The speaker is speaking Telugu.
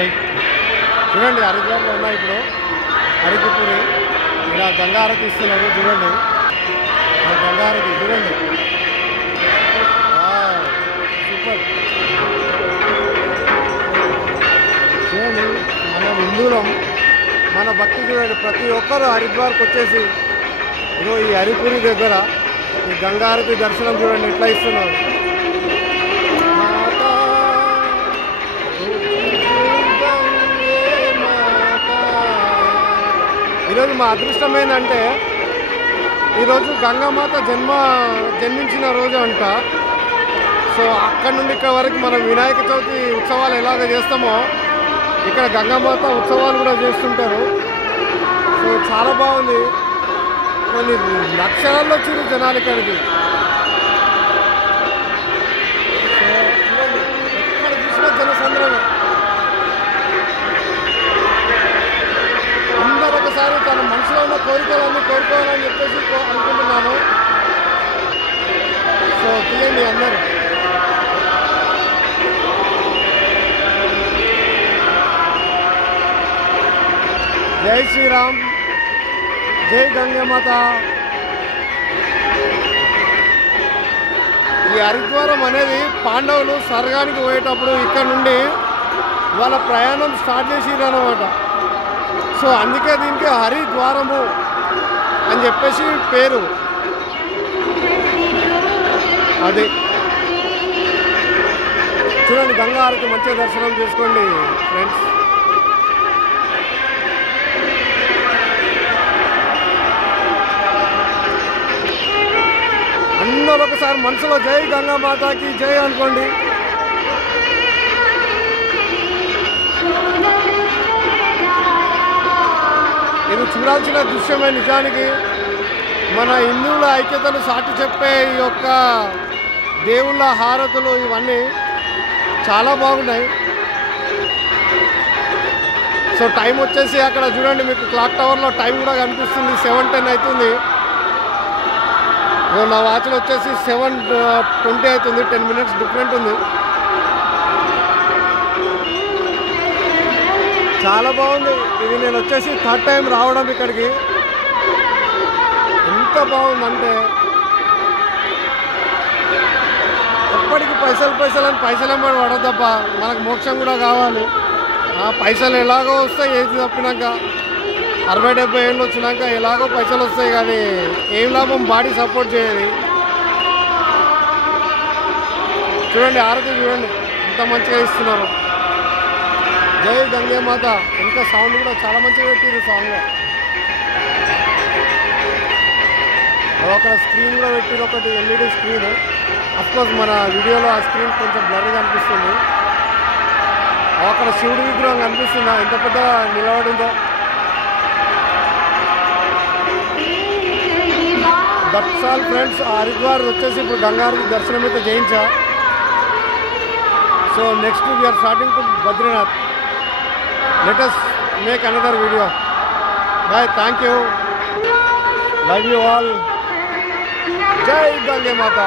హాయ్ చూడండి హరిద్వార్లో ఉన్నాయి ఇప్పుడు హరికపూరి ఇలా గంగా హారతి ఇస్తున్నారు చూడండి గంగా హారతి చూడండి సూపర్ చూడండి మన హిందువులం మన భక్తి చూడండి ప్రతి ఒక్కరు హరిద్వార్కి వచ్చేసి ఇదో ఈ హరిపూరి దగ్గర ఈ గంగా హారతి దర్శనం చూడండి ఎట్లా ఇస్తున్నారు ఈరోజు మా అదృష్టం ఏంటంటే ఈరోజు గంగామాత జన్మించిన రోజు అంట. సో అక్కడ నుండి ఇక్కడ వరకు మనం వినాయక చవితి ఉత్సవాలు ఎలాగ చేస్తామో ఇక్కడ గంగామాత ఉత్సవాలు కూడా చేస్తుంటారు. సో చాలా బాగుంది. కొన్ని లక్షణాల్లో వచ్చింది జనాలు ఇక్కడికి. సో చూడండి ఎక్కడ చూసినా జనసంద్రమే. అందరూ ఒకసారి తన మనసులో ఉన్న కోరికలన్నీ కోరుకోవాలని చెప్పేసి అనుకుంటున్నాను. సో తీయండి అందరూ. జై శ్రీరామ్, జై గంగామాత. ఈ హరిద్వారం అనేది పాండవులు స్వర్గానికి పోయేటప్పుడు ఇక్కడ నుండి వాళ్ళ ప్రయాణం స్టార్ట్ చేసిర్రు అన్నమాట. సో అందుకే దీనికి హరిద్వారము అని చెప్పేసి పేరు. అది చూడండి గంగా హారతి మంచిగా దర్శనం చేసుకోండి ఫ్రెండ్స్. అందరూ ఒకసారి మనసులో జై గంగా మాతాకి జై అనుకోండి. ఇది చూడాల్సిన దృశ్యమే. నిజానికి మన హిందువుల ఐక్యతను సాటి చెప్పే ఈ యొక్క దేవుళ్ళ హారతులు ఇవన్నీ చాలా బాగున్నాయి. సో టైం వచ్చేసి అక్కడ చూడండి మీకు క్లాక్ టవర్లో టైం కూడా కనిపిస్తుంది. 7:10 అవుతుంది. నా వాచ్లో వచ్చేసి 7:20 అవుతుంది. 10 minutes డిఫరెంట్ ఉంది. చాలా బాగుంది. ఇది నేను వచ్చేసి 3rd టైం రావడం ఇక్కడికి. ఎంత బాగుందంటే ఎప్పటికీ పైసలు అని పైసలు ఏమని పడద్దప్ప. మనకు మోక్షం కూడా కావాలి. పైసలు ఎలాగో వస్తాయి ఏది తప్పినాక. 60-70 ఏళ్ళు వచ్చినాక ఎలాగో పైసలు వస్తాయి కానీ ఏం లాభం బాడీ సపోర్ట్ చేయాలి. చూడండి హారతి చూడండి ఎంత మంచిగా ఇస్తున్నారు. జై గంగామాత. ఇంకా సౌండ్ కూడా చాలా మంచిగా పెట్టింది సాంగ్. అక్కడ స్క్రీన్ కూడా పెట్టింది, ఒకటి LED స్క్రీన్. అఫ్కోర్స్ మన వీడియోలో ఆ స్క్రీన్ కొంచెం బ్లర్గా అనిపిస్తుంది. అక్కడ శివుడి విగ్రహం కనిపిస్తుందా ఎంత పెద్ద నిలబడిందో. That's all friends. హరిద్వార్ వచ్చేసి ఇప్పుడు గంగాహారతి దర్శనం అయితే చేయించా. So next we are starting to Badrinath. Let us make another video. Bye. Thank you. Love you all. Jai Ganga Mata.